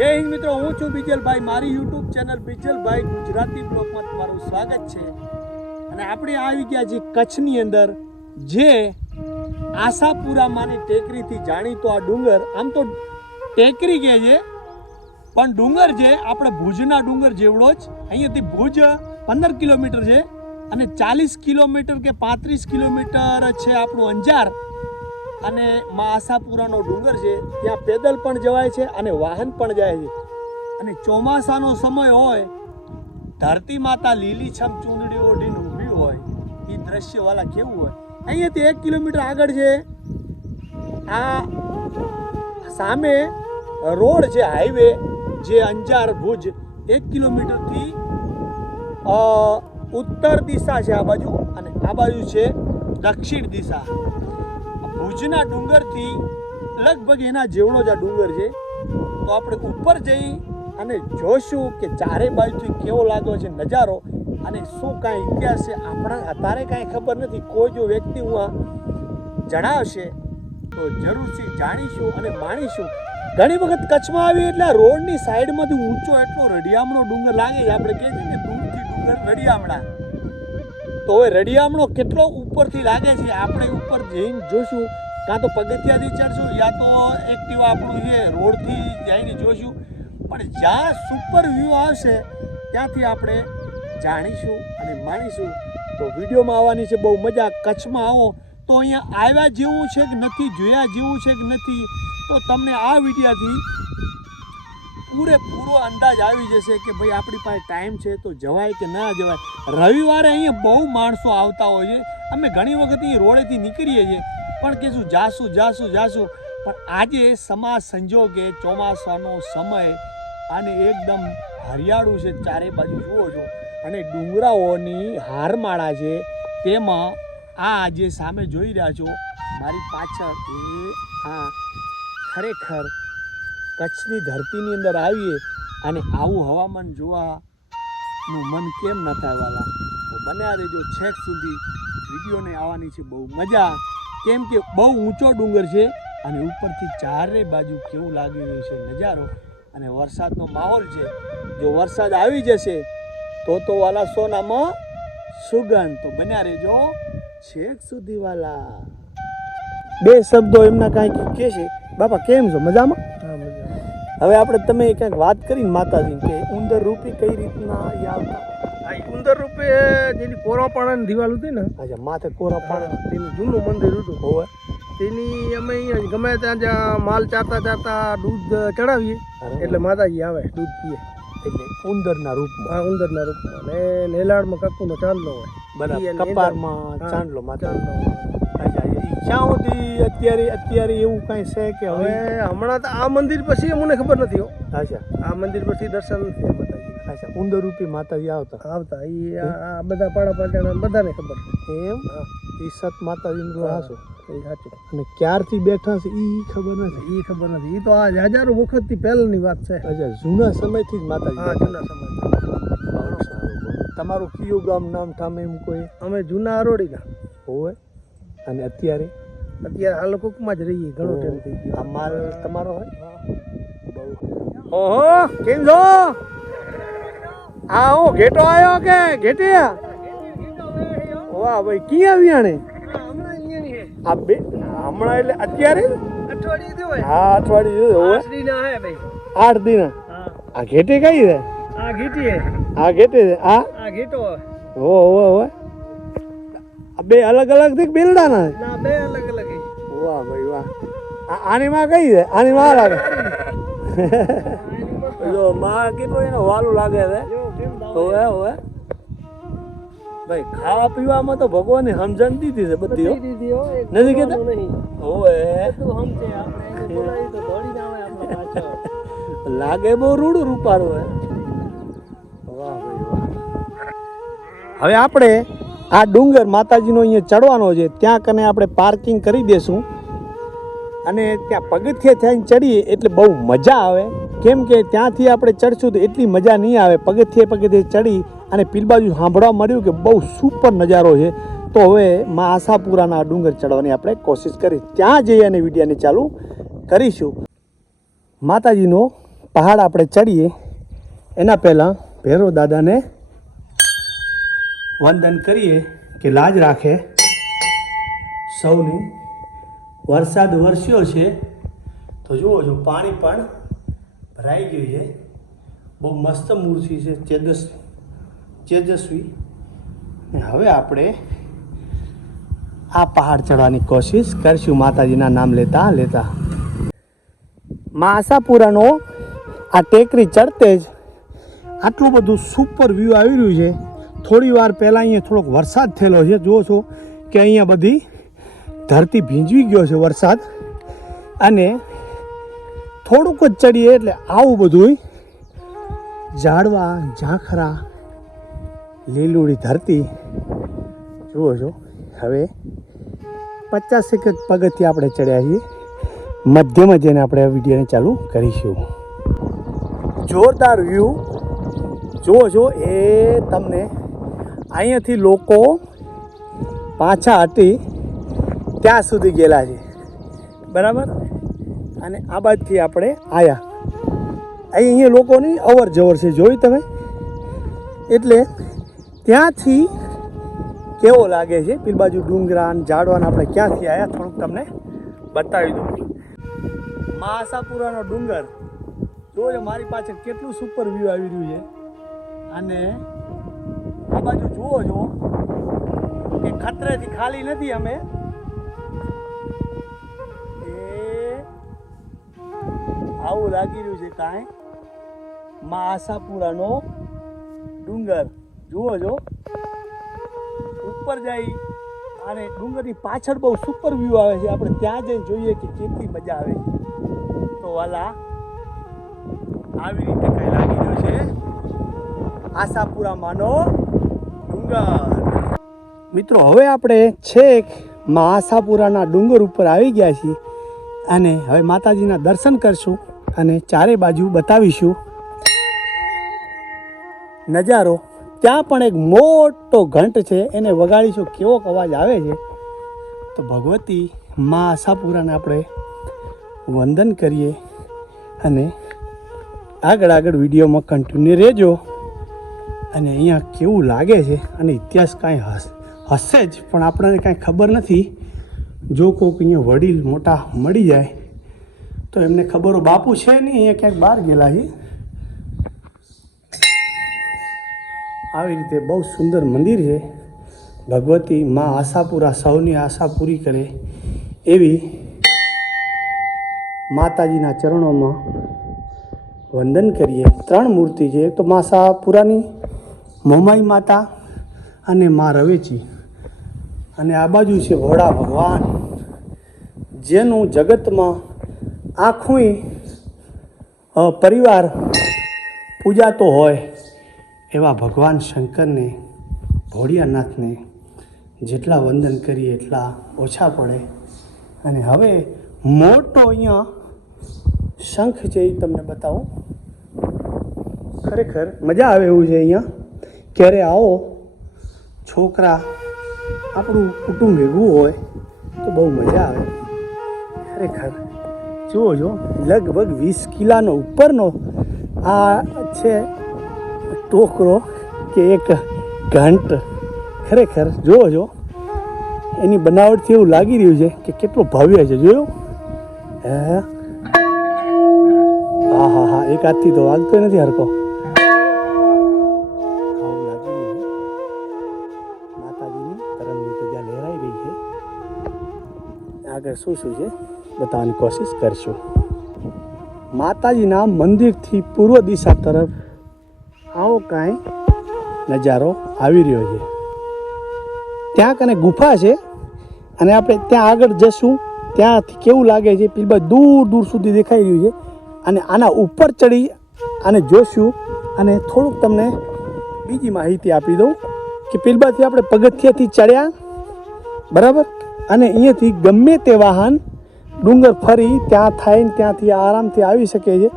જય હિન્દ મિત્રો, હું છું બીજલભાઈ. મારી યુટ્યુબ ચેનલ બીજલભાઈ ગુજરાતી બ્લોગમાં તમારું સ્વાગત છે. અને આપણે આવી ગયા છીએ કચ્છની અંદર, જે આશાપુરામાંની ટેકરીથી જાણીતો આ ડુંગર. આમ તો ટેકરી કહે છે, પણ ડુંગર છે આપણે ભુજના ડુંગર જેવડો જ. અહીંયાથી ભુજ 15 કિલોમીટર છે અને 40 કિલોમીટર કે 35 કિલોમીટર છે આપણું અંજાર. અને મા આશાપુરાનો ડુંગર છે, ત્યાં પેદલ પણ જવાય છે અને વાહન પણ જાય છે. અને ચોમાસાનો સમય હોય, ધરતી માતા લીલીછમ ચૂંદડી ઓઢીને ઊભી હોય, એ દ્રશ્ય વાલા કેવું હોય. અહીંયાથી 1 કિલોમીટર આગળ છે, આ સામે રોડ છે, હાઈવે જે અંજાર ભુજ 1 કિલોમીટરથી ઉત્તર દિશા છે આ બાજુ, અને આ બાજુ છે દક્ષિણ દિશા. ભુજના ડુંગરથી લગભગ એના જેવડો જ આ ડુંગર છે. તો આપણે ઉપર જઈ અને જોશું કે ચારે બાજુથી કેવો લાગ્યો છે નજારો, અને શું કાંઈ ઇતિહાસ છે આપણા અત્યારે કાંઈ ખબર નથી. કોઈ જો વ્યક્તિ હું જણાવશે તો જરૂરથી જાણીશું અને માણીશું. ઘણી વખત કચ્છમાં આવી એટલે આ રોડની સાઈડમાંથી ઊંચો એટલો રડિયામણો ડુંગર લાગે છે. આપણે કહીએ છીએ કે દૂરથી ડુંગર રડિયામણા. તો હવે રડિયામણો કેટલો ઉપરથી લાગે છે આપણે ઉપર જઈને જોશું. કાં તો પગથિયાથી ચડશું, યા તો એક્ટિવા આપણું છે રોડથી જઈને જોશું. પણ જ્યાં સુપર વ્યૂ આવશે ત્યાંથી આપણે જાણીશું અને માણીશું. તો વિડીયોમાં આવવાની છે બહુ મજા. કચ્છમાં આવો તો અહીંયા આવ્યા જેવું છે કે નથી, જોયા જેવું છે કે નથી, તો તમને આ વિડીયોથી પૂરેપૂરો અંદાજ આવી જશે કે ભાઈ આપણી પાસે ટાઈમ છે તો જવાય કે ના જવાય. રવિવારે અહીંયા બહુ માણસો આવતા હોય છે. અમે ઘણી વખત અહીં રોડેથી નીકળીએ છીએ પણ કહીશું જાશું. પણ આજે સમા સંજોગે ચોમાસાનો સમય અને એકદમ હરિયાળું છે, ચારે બાજુ જુઓ છો, અને ડુંગરાઓની હારમાળા છે. તેમાં આ જે સામે જોઈ રહ્યા છો મારી પાછળ, એ આ ખરેખર કચ્છની ધરતીની અંદર આવીએ અને આવું હવામાન જોવાનું મન કેમ ન થાય વાલા. તો બન્યા રહેજો છેક સુધી. વિડીયોને આવવાની છે બહુ મજા, કેમ કે બહુ ઊંચો ડુંગર છે અને ઉપરથી ચારે બાજુ કેવું લાગી રહ્યું છે નજારો. અને વરસાદનો માહોલ છે. જો વરસાદ આવી જશે તો વાલા સોનામાં સુગંધ. તો બન્યા રહેજો છેક સુધી વાલા. બે શબ્દો એમના કાંઈક કહે છે. બાપા કેમ છો? મજામાં? હવે આપણે તમે કંઈક વાત કરીને માતાજી કે ઉંદર રૂપી કઈ રીતના આવતા? ઉંદર રૂપે જેની કોરાપાણાની દિવાલ હતી ને, અચ્છા, માથે કોરાપાણા તેનું જૂનું મંદિર હતું. હોય તેની અમે અહીંયા ગમે ત્યાં જ્યાં માલ ચારતા દૂધ ચડાવીએ એટલે માતાજી આવે, દૂધ પીએ. એટલે ઉંદરના રૂપમાં. હા, ઉંદરના રૂપમાં. ને નેલાળમાં કક્કુનો ચાંદલો હોય, બરાબર, કપારમાં ચાંદલો માતા. ચાંદલો. ક્યાં સુધી અત્યારે એવું કાંઈ છે કે હવે હમણાં તો આ મંદિર પછી અમને ખબર નથી હો. અચ્છા, આ મંદિર પછી દર્શન નથી માતાજી. અચ્છા, ઉંદર રૂપી માતાજી આવતા એ આ બધા પાડા પાટાના બધાને ખબર એમ. એ સત માતાજીનું હાસો એ સાચું. અને ક્યારથી બેઠા છે એ ખબર નથી. એ ખબર નથી. એ તો આ હજારો વખતથી પહેલાની વાત છે. અચ્છા, જૂના સમયથી જ માતાજી. હા, જૂના સમય. તમારું કયું ગામ નામ ઠામ એમ કોઈ? અમે જૂના અરોડીના હોય. અને અત્યારે હાલ કોકમાં જ રહીએ. ઘણો ટાઈમ થઈ ગયો. આ માલ તમારો હોય? ઓહો, કેમ છો? આ હું ઘેટો આવ્યો કે ઘેટે? વાહ ભાઈ, ક્યાં આવ્યા ને? આ બે હમણાં એટલે અત્યારે? હા, અઠવાડિયું. 8 દિન. આ ઘેટે કઈ છે? આ ઘેટે છે. આ હો બે અલગ અલગ થી બેલડા ના? બે અલગ અલગ. વાહ ભાઈ વાહ. આની માં કઈ છે? આની માં લાગે. જો માં કેટલો એનો વાલું લાગે છે. હોવે ભાઈ, ખાવા પીવામાં તો ભગવાને સમજણ દીધી છે બધી. નથી કેતા? હોવે લાગે બહુ રૂડું રૂપારું હોય. વાહ ભાઈ વાહ. હવે આપણે આ ડુંગર માતાજીનો અહીંયા ચડવાનો છે. ત્યાં કને આપણે પાર્કિંગ કરી દેશું અને ત્યાં પગથિયે થઈને ચડીએ એટલે બહુ મજા આવે. કેમ કે ત્યાંથી આપણે ચડશું તો એટલી મજા નહીં આવે. પગથિયે ચડી અને પીલ બાજુ સાંભળવા મળ્યું કે બહુ સુપર નજારો છે. તો હવે મા આશાપુરાના ડુંગર ચડવાની આપણે કોશિશ કરી. ત્યાં જઈ અને વિડીયોને ચાલુ કરીશું. માતાજીનો પહાડ આપણે ચડીએ એના પહેલાં ભૈરવ દાદાને વંદન કરીએ કે લાજ રાખે સૌની. વરસાદ વરસ્યો છે તો જુઓ છો પાણી પણ ભરાઈ ગયું છે. બહુ મસ્ત મૂર્તિ છે તેજસ્વી. ને હવે આપણે આ પહાડ ચડવાની કોશિશ કરીશું માતાજીના નામ લેતા લેતા. મા આશાપુરાનો આ ટેકરી ચડતે જ આટલું બધું સુપર વ્યૂ આવી રહ્યું છે. થોડી વાર પહેલાં અહીંયા થોડોક વરસાદ થયેલો છે. જુઓ છો કે અહીંયા બધી ધરતી ભીંજવી ગયો છે વરસાદ. અને થોડુંક જ ચડીએ એટલે આવું બધું ઝાડવા ઝાંખરા લીલુડી ધરતી જુઓ છો. હવે 50 પગથિયાં આપણે ચડ્યા છીએ. મધ્યમાં જઈને આપણે આ વિડીયોને ચાલુ કરીશું. જોરદાર વ્યૂ જુઓ છો. એ તમને અહીંયાથી લોકો પાછા હટી ત્યાં સુધી ગયેલા છે, બરાબર. અને આ બાજુથી આપણે આવ્યા. અહીંયા લોકોની અવર જવર છે, જોયું તમે. એટલે ત્યાંથી કેવો લાગે છે પેલી બાજુ ડુંગરા ઝાડવાને આપણે ક્યાંથી આવ્યા થોડુંક તમને બતાવી દઉં. મા આશાપુરાનો ડુંગર જોયો મારી પાછળ કેટલું સુપર વ્યૂ આવી રહ્યું છે. અને આ બાજુ જુઓ છો કે ખતરેથી ખાલી નથી. અમે આવું લાગી રહ્યું છે કાંઈ. મા આશાપુરાનો ડુંગર જુઓ છો. ઉપર જઈ અને ડુંગરની પાછળ બહુ સુપર વ્યૂ આવે છે. આપણે ત્યાં જઈને જોઈએ કે કેટલી મજા આવે. તો વાલા આવી રીતે કંઈ લાગી રહ્યો છે આશાપુરામાંનો ડુંગર. મિત્રો હવે આપણે છેક મા આશાપુરાના ડુંગર ઉપર આવી ગયા છીએ. અને હવે માતાજીના દર્શન કરશું અને ચારે બાજુ બતાવીશું નજારો. ત્યાં પણ એક મોટો ઘંટ છે, એને વગાડીશું. કેવો અવાજ આવે છે. તો ભગવતી મા આશાપુરાને આપણે વંદન કરીએ અને આગળ વિડીયોમાં કન્ટિન્યુ રહેજો. અને અહીંયા કેવું લાગે છે અને ઇતિહાસ કાંઈ હશે જ પણ આપણને કાંઈ ખબર નથી. જો કોઈક અહીંયા વડીલ મોટા મળી જાય તો એમને ખબર હોય. બાપુ છે નહીં, અહીંયા ક્યાંક બહાર ગયેલા છે. આવી રીતે બહુ સુંદર મંદિર છે. ભગવતી મા આશાપુરા સૌની આશા પૂરી કરે એવી માતાજીના ચરણોમાં વંદન કરીએ. 3 મૂર્તિ છે. એક તો મા આશાપુરાની મોમાઈ માતા અને મા રવેચી, અને આ બાજુ છે ભોળા ભગવાન, જેનું જગતમાં આખું પરિવાર પૂજાતો હોય એવા ભગવાન શંકરને, ભોળિયાનાથને જેટલા વંદન કરીએ એટલા ઓછા પડે. અને હવે મોટો અહીંયા શંખ છે એ તમને બતાવું. ખરેખર મજા આવે એવું છે. અહીંયા ક્યારે આવો છોકરા આપણું કુટુંબ ભેગું હોય તો બહુ મજા આવે ખરેખર. જુઓ છો લગભગ 20 કિલાનો ઉપરનો આ છે ટોકરો કે એક ઘંટ. ખરેખર જુઓ છો એની બનાવટથી એવું લાગી રહ્યું છે કે કેટલું ભવ્ય છે. જોયું? હા હા હા, એક હાથથી તો વાગતો નથી હરકો. આવું લાગી રહ્યું છે. માતાજીની કરમની તો જ્યાં લહેરાઈ રહી છે. આગળ શું છે બતાવવાની કોશિશ કરશું. માતાજીના મંદિરથી પૂર્વ દિશા તરફ આવો કાંઈ નજારો આવી રહ્યો છે. ત્યાં કને ગુફા છે અને આપણે ત્યાં આગળ જશું. ત્યાંથી કેવું લાગે છે પેલી બાજુ દૂર દૂર સુધી દેખાઈ રહ્યું છે. અને આના ઉપર ચડી અને જોશું. અને થોડુંક તમને બીજી માહિતી આપી દઉં કે પેલી બાજુથી આપણે પગથિયાથી ચડ્યા, બરાબર. અને અહીંયાથી ગમે તે વાહન ડુંગર ફરી ત્યાં થાય ને ત્યાંથી આરામથી આવી શકે છે.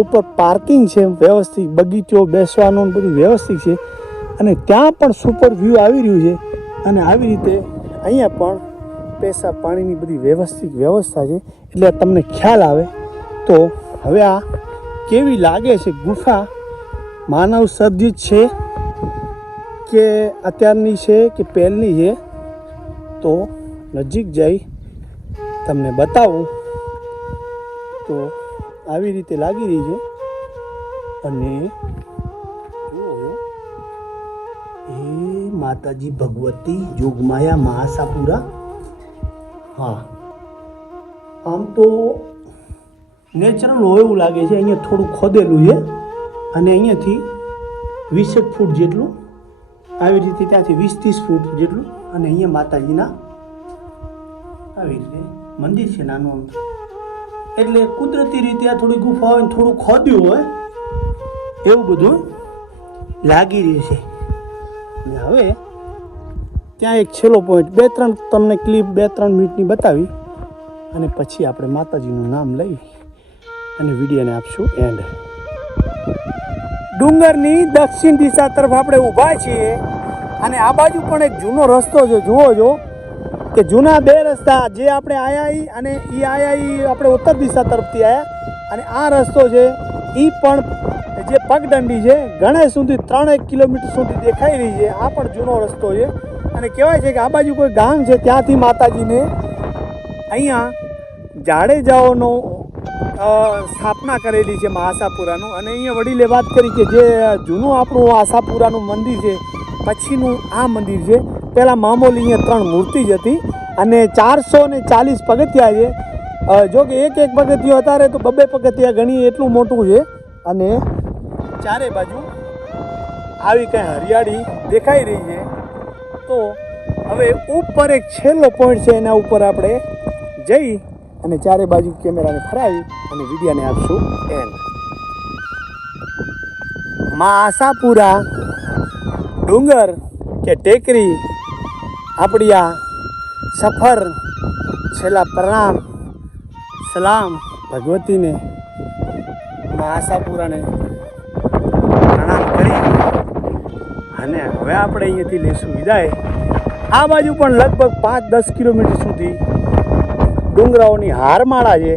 ઉપર પાર્કિંગ છે વ્યવસ્થિત, બગીચો બેસવાનું બધું વ્યવસ્થિત છે. અને ત્યાં પણ સુપર વ્યૂ આવી રહ્યું છે. અને આવી રીતે અહીંયા પણ પેશાબ પાણીની બધી વ્યવસ્થા છે. એટલે તમને ખ્યાલ આવે. તો હવે આ કેવી લાગે છે ગુફા, માનવ સર્જિત છે કે અત્યારની છે કે પહેલની છે, તો નજીક જઈ તમને બતાવું તો આવી રીતે લાગી રહી છે. અને જુઓ એ માતાજી ભગવતી જોગમાયા મહાસાપુરા. હા, આમ તો નેચરલ હોય એવું લાગે છે. અહીંયા થોડું ખોદેલું છે અને અહીંયાથી 20 ફૂટ જેટલું આવી રીતે, ત્યાંથી 20-30 ફૂટ જેટલું, અને અહીંયા માતાજીના આવી રીતે મંદિર છે નાનું. એટલે કુદરતી રીતે આ થોડી ગુફા હોય ને થોડું ખોદ્યું હોય એવું બધું લાગી રહ્યું છે. અને હવે ત્યાં એક છેલ્લો પોઈન્ટ, 2-3 તમને ક્લિપ 2-3 મિનિટની બતાવી અને પછી આપણે માતાજીનું નામ લઈ અને વિડીયોને આપશું એન્ડ. ડુંગરની દક્ષિણ દિશા તરફ આપણે ઊભા છીએ અને આ બાજુ પણ એક જૂનો રસ્તો છે. જુઓ છો કે જૂના 2 રસ્તા, જે આપણે આયા અને એ આયા આપણે ઉત્તર દિશા તરફથી આવ્યા, અને આ રસ્તો છે એ પણ જે પગદંડી છે ઘણા સુધી 3 કિલોમીટર સુધી દેખાઈ રહી છે. આ પણ જૂનો રસ્તો છે અને કહેવાય છે કે આ બાજુ કોઈ ગામ છે ત્યાંથી માતાજીને અહીંયા જાડેજાઓનો સ્થાપના કરેલી છે મહાસાપુરાનું. અને અહીંયા વડીલે વાત કરી કે જે જૂનું આપણું આશાપુરાનું મંદિર છે પછીનું આ મંદિર છે. પહેલાં મામૂલી અહીંયા 3 મૂર્તિ જ હતી અને 440 પગથિયા છે. જો કે એક પગથિયું અત્યારે તો 2 પગથિયા ગણી એટલું મોટું છે. અને ચારે બાજુ આવી કંઈ હરિયાળી દેખાઈ રહી છે. તો હવે ઉપર એક છેલ્લો પોઈન્ટ છે, એના ઉપર આપણે જઈ અને ચારે બાજુ કેમેરાને ફરાવી અને વિડીયોને આપશું એન્ડ. માં આશાપુરા ડુંગર કે ટેકરી આપણી આ સફર, છેલ્લા પ્રણામ સલામ ભગવતીને, માં આશાપુરાને પ્રણામ કરી અને હવે આપણે અહીંયાથી લેશું વિદાય. આ બાજુ પણ લગભગ 5-10 કિલોમીટર સુધી ડુંગરાઓની હારમાળા છે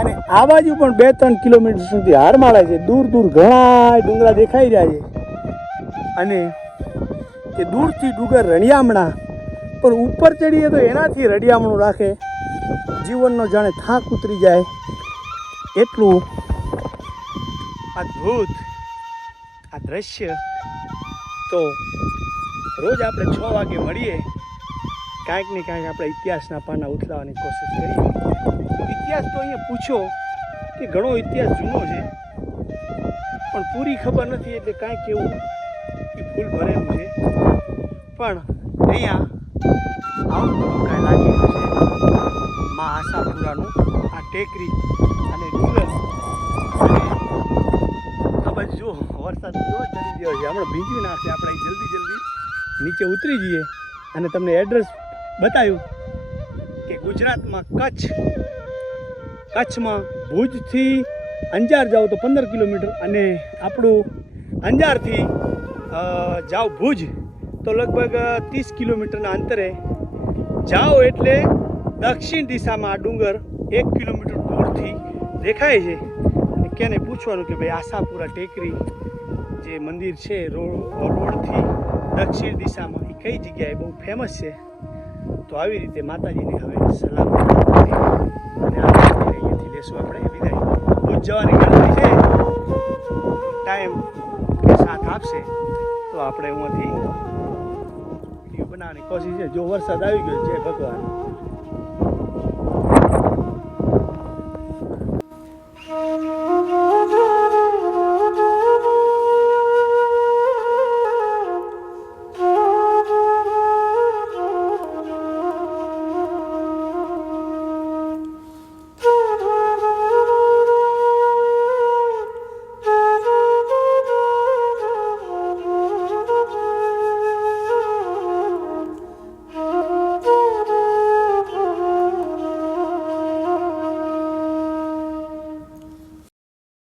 અને આ બાજુ પણ 2-3 કિલોમીટર સુધી હારમાળા છે. દૂર દૂર ઘણા ડુંગરા દેખાઈ રહ્યા છે અને કે દૂરથી ડુંગર રણિયામણા, પણ ઉપર ચડીએ તો એનાથી રળિયામણું રાખે. જીવનનો જાણે થાક ઉતરી જાય એટલું અદ્ભુત આ દ્રશ્ય. તો રોજ આપણે 6 વાગે મળીએ, કાંઈક ને કાંઈક આપણે ઇતિહાસના પાના ઉથલાવવાની કોશિશ કરીએ. ઇતિહાસ તો અહીંયા પૂછો કે ઘણો ઇતિહાસ જૂનો છે પણ પૂરી ખબર નથી, એટલે કાંઈક એવું એ ફૂલ ભરેલું છે. પણ અહીંયા આવું બધું કાંઈ લાગેલું છે માં આશાપુરાનું આ ટેકરી અને ડુંગર. અને આ બાજુ જો વરસાદ જો ચડી ગયો છે, હમણાં ભીંજવી નાખશે. આપણે જલ્દી નીચે ઉતરી જઈએ અને તમને એડ્રેસ બતાવ્યું કે ગુજરાતમાં કચ્છમાં ભુજથી અંજાર જાઓ તો 15 કિલોમીટર, અને આપણું અંજારથી જાઓ ભુજ તો લગભગ 30 કિલોમીટરના અંતરે જાઓ એટલે દક્ષિણ દિશામાં આ ડુંગર 1 કિલોમીટર દૂરથી દેખાય છે. અને કેને પૂછવાનું કે ભાઈ આશાપુરા ટેકરી જે મંદિર છે રોડથી દક્ષિણ દિશામાં એ કઈ જગ્યાએ બહુ ફેમસ છે. તો આવી રીતે માતાજીને હવે સલામ અને અહીંયાથી લેશું આપણે વિદાય. ભુજ જવાની ગણતરી છે, ટાઈમ સાથ આપશે તો આપણે અહીંયાથી વિડીયો બનાવવાની કોશિશ છે. જો વરસાદ આવી ગયો, જય ભગવાન.